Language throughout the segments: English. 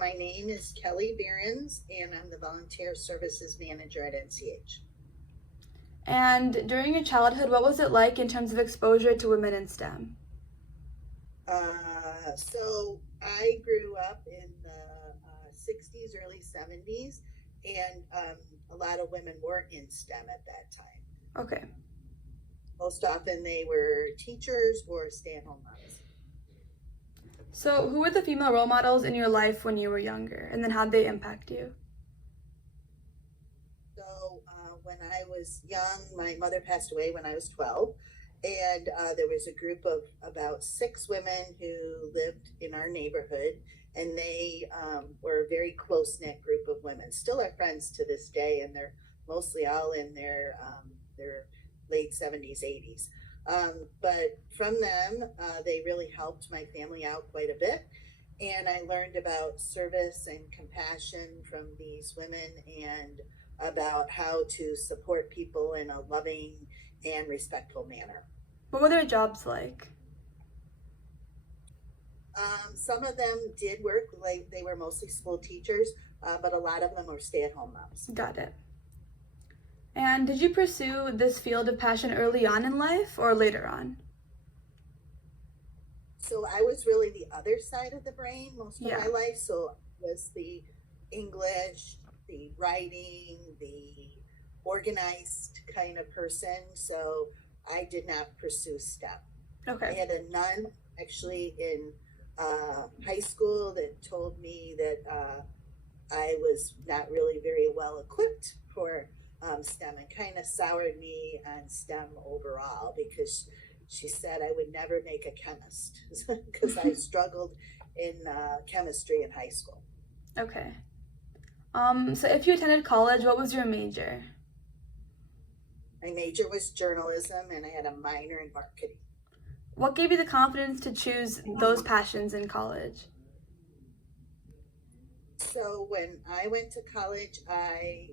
my name is Kelly Behrens, and I'm the Volunteer Services Manager at NCH. And during your childhood, what was it like in terms of exposure to women in STEM? So I grew up in the 60s, early 70s, and a lot of women weren't in STEM at that time. Okay. Most often they were teachers or stay-at-home moms. So, who were the female role models in your life when you were younger, and then how'd they impact you? So when I was young, my mother passed away when I was 12, and there was a group of about 6 women who lived in our neighborhood, and they were a very close-knit group of women. Still are friends to this day, and they're mostly all in their late 70s, 80s. But from them, they really helped my family out quite a bit. And I learned about service and compassion from these women and about how to support people in a loving and respectful manner. What were their jobs like? Some of them did work, like they were mostly school teachers, but a lot of them were stay-at-home moms. Got it. And did you pursue this field of passion early on in life or later on? So I was really the other side of the brain most of Yeah. my life. So it was the English, the writing, the organized kind of person. So I did not pursue STEM. I Okay. had a nun actually in high school that told me that I was not really very well equipped for STEM, and kind of soured me on STEM overall, because she said I would never make a chemist because I struggled in chemistry in high school. Okay. So if you attended college, what was your major? My major was journalism, and I had a minor in marketing. What gave you the confidence to choose those passions in college? So when I went to college, I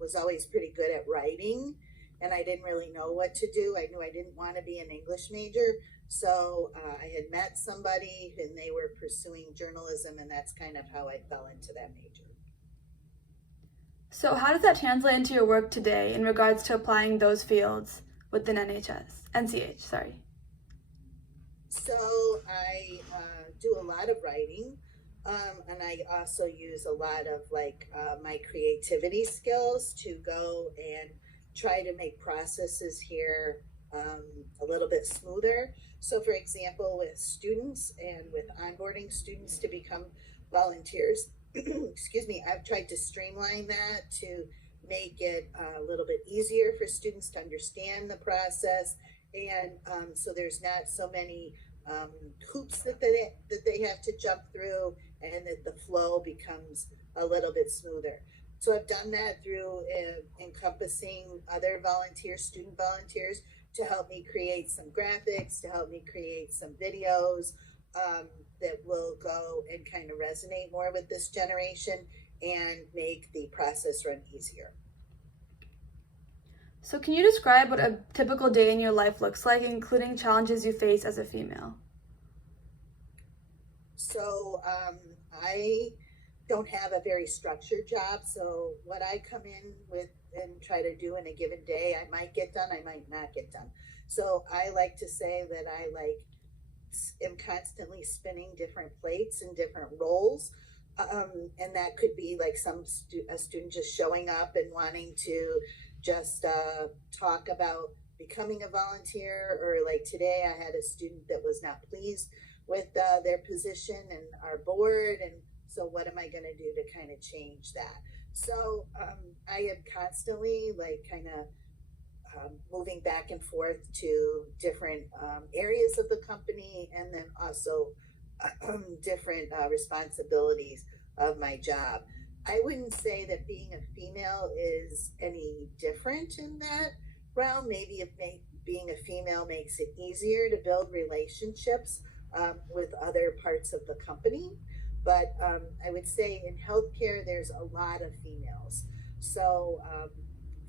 was always pretty good at writing, and I didn't really know what to do. I knew I didn't want to be an English major. So I had met somebody and they were pursuing journalism, and that's kind of how I fell into that major. So how does that translate into your work today in regards to applying those fields within NCH, sorry. So I do a lot of writing, and I also use a lot of my creativity skills to go and try to make processes here a little bit smoother. So for example, with students and with onboarding students to become volunteers, excuse me, I've tried to streamline that to make it a little bit easier for students to understand the process, and so there's not so many hoops that they have to jump through, and that the flow becomes a little bit smoother. So I've done that through encompassing other student volunteers, to help me create some graphics, to help me create some videos that will go and kind of resonate more with this generation and make the process run easier. So can you describe what a typical day in your life looks like, including challenges you face as a female? So I don't have a very structured job. So what I come in with and try to do in a given day, I might get done, I might not get done. So I like to say that I am constantly spinning different plates and different roles. And that could be like a student just showing up and wanting to just talk about becoming a volunteer, or like today I had a student that was not pleased with their position and our board, and so what am I going to do to kind of change that? So I am constantly moving back and forth to different areas of the company, and then also different responsibilities of my job. I wouldn't say that being a female is any different in that realm. Maybe if being a female makes it easier to build relationships with other parts of the company. But I would say in healthcare, there's a lot of females. So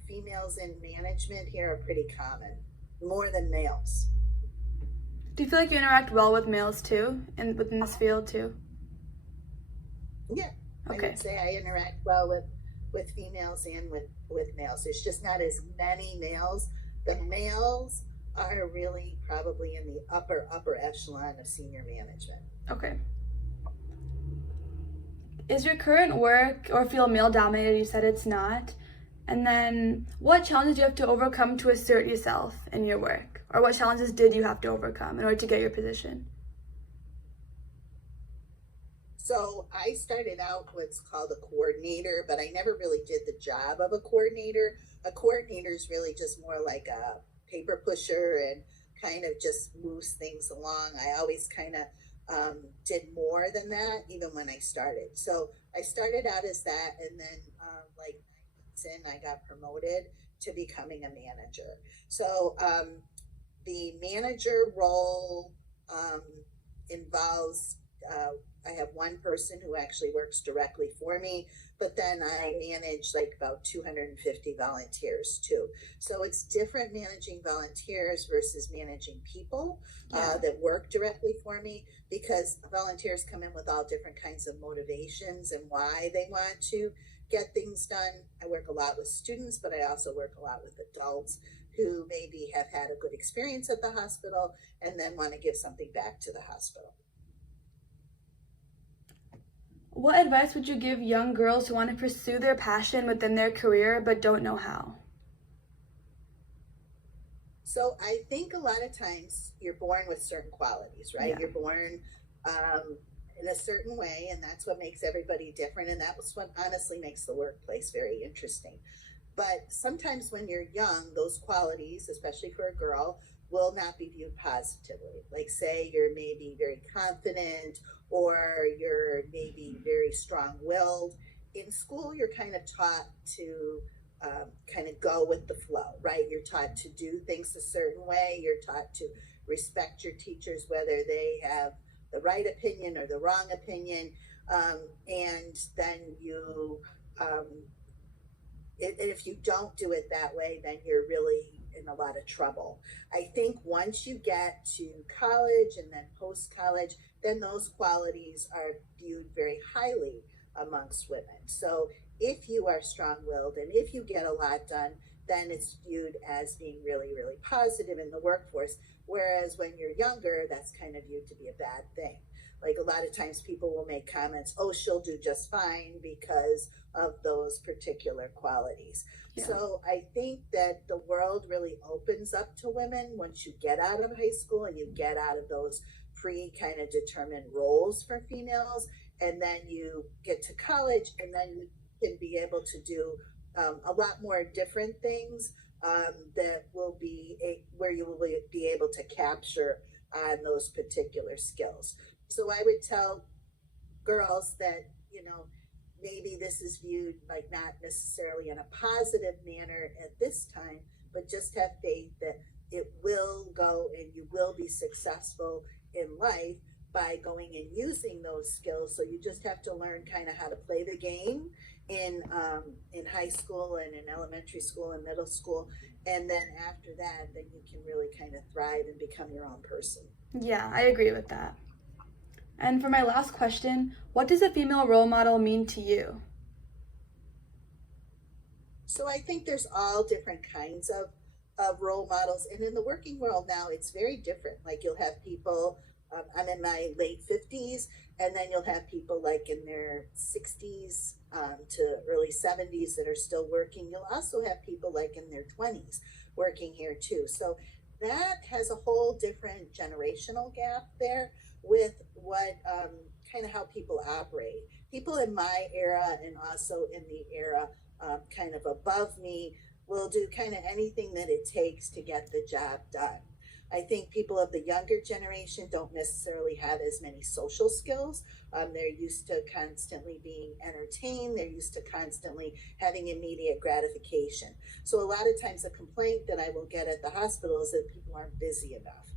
females in management here are pretty common, more than males. Do you feel like you interact well with males too, and within this field too? Yeah, I Okay. would say I interact well with females and with males. There's just not as many males. The males are really probably in the upper echelon of senior management. Okay. Is your current work or field male dominated? You said it's not. And then what challenges do you have to overcome to assert yourself in your work? Or what challenges did you have to overcome in order to get your position? So I started out what's called a coordinator, but I never really did the job of a coordinator. A coordinator is really just more like a paper pusher and kind of just moves things along. I always kind of did more than that, even when I started. So I started out as that, and then like 9 months in, I got promoted to becoming a manager. So the manager role um, involves I have one person who actually works directly for me, but then I manage like about 250 volunteers too. So it's different managing volunteers versus managing people Yeah. that work directly for me, because volunteers come in with all different kinds of motivations and why they want to get things done. I work a lot with students, but I also work a lot with adults who maybe have had a good experience at the hospital and then want to give something back to the hospital. What advice would you give young girls who want to pursue their passion within their career but don't know how? So I think a lot of times you're born with certain qualities, right? Yeah. You're born in a certain way, and that's what makes everybody different. And that was what honestly makes the workplace very interesting. But sometimes when you're young, those qualities, especially for a girl, will not be viewed positively. Like, say, you're maybe very confident or you're maybe very strong willed. In school, you're kind of taught to kind of go with the flow, right? You're taught to do things a certain way. You're taught to respect your teachers, whether they have the right opinion or the wrong opinion. And then um, if you don't do it that way, then you're really in a lot of trouble. I think once you get to college and then post college, then those qualities are viewed very highly amongst women. So if you are strong willed and if you get a lot done, then it's viewed as being really, really positive in the workforce. Whereas when you're younger, that's kind of viewed to be a bad thing. Like a lot of times people will make comments, oh, she'll do just fine because of those particular qualities. Yeah. So I think that the world really opens up to women once you get out of high school and you get out of those pre kind of determined roles for females, and then you get to college, and then you can be able to do a lot more different things that will be where you will be able to capture on those particular skills. So I would tell girls that, maybe this is viewed like not necessarily in a positive manner at this time, but just have faith that it will go and you will be successful in life by going and using those skills. So you just have to learn kind of how to play the game in high school and in elementary school and middle school, and then after that, then you can really kind of thrive and become your own person. Yeah, I agree with that. And for my last question, what does a female role model mean to you? So I think there's all different kinds of role models. And in the working world now, it's very different. Like you'll have people, I'm in my late 50s, and then you'll have people like in their 60s to early 70s that are still working. You'll also have people like in their 20s working here too. So that has a whole different generational gap there with what kind of how people operate. People in my era and also in the era kind of above me will do kind of anything that it takes to get the job done. I think people of the younger generation don't necessarily have as many social skills. They're used to constantly being entertained. They're used to constantly having immediate gratification. So a lot of times a complaint that I will get at the hospital is that people aren't busy enough.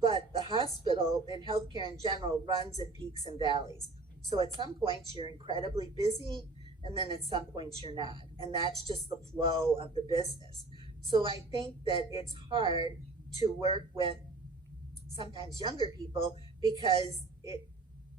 But the hospital and healthcare in general runs in peaks and valleys. So at some points you're incredibly busy, and then at some points you're not. And that's just the flow of the business. So I think that it's hard to work with sometimes younger people because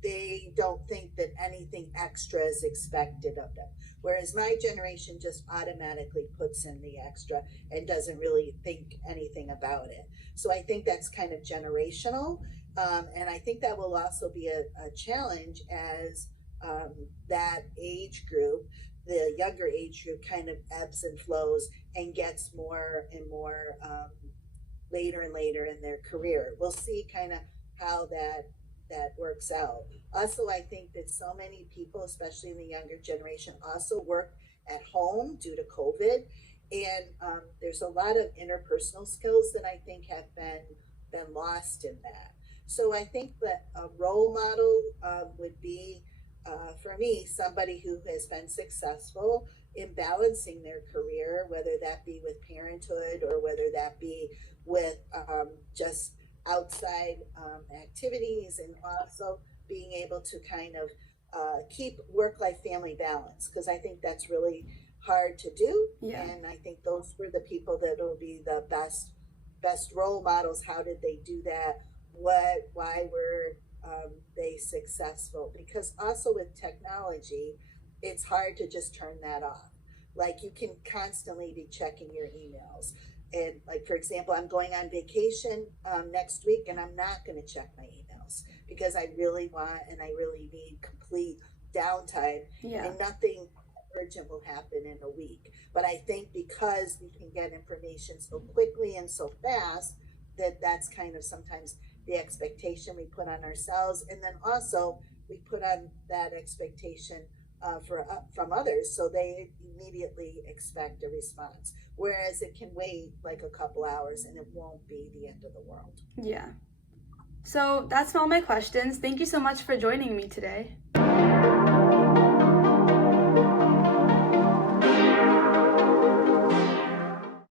they don't think that anything extra is expected of them. Whereas my generation just automatically puts in the extra and doesn't really think anything about it. So I think that's kind of generational. And I think that will also be a challenge as that age group, the younger age group, kind of ebbs and flows and gets more and more later and later in their career. We'll see kind of how that works out. Also, I think that so many people, especially in the younger generation, also work at home due to COVID, and there's a lot of interpersonal skills that I think have been lost in that. So I think that a role model would be, for me, somebody who has been successful in balancing their career, whether that be with parenthood or whether that be with just outside activities, and also being able to kind of keep work life family balance, because I think that's really hard to do. Yeah. And I think those were the people that will be the best role models. How did they do that? Why were they successful? Because also with technology, it's hard to just turn that off. Like, you can constantly be checking your emails. And like, for example, I'm going on vacation next week, and I'm not going to check my emails because I really want and I really need complete downtime. Yeah. And nothing urgent will happen in a week. But I think because we can get information so quickly and so fast, that's kind of sometimes the expectation we put on ourselves, and then also we put on that expectation from others, so they immediately expect a response. Whereas it can wait like a couple hours, and it won't be the end of the world. Yeah. So that's all my questions. Thank you so much for joining me today.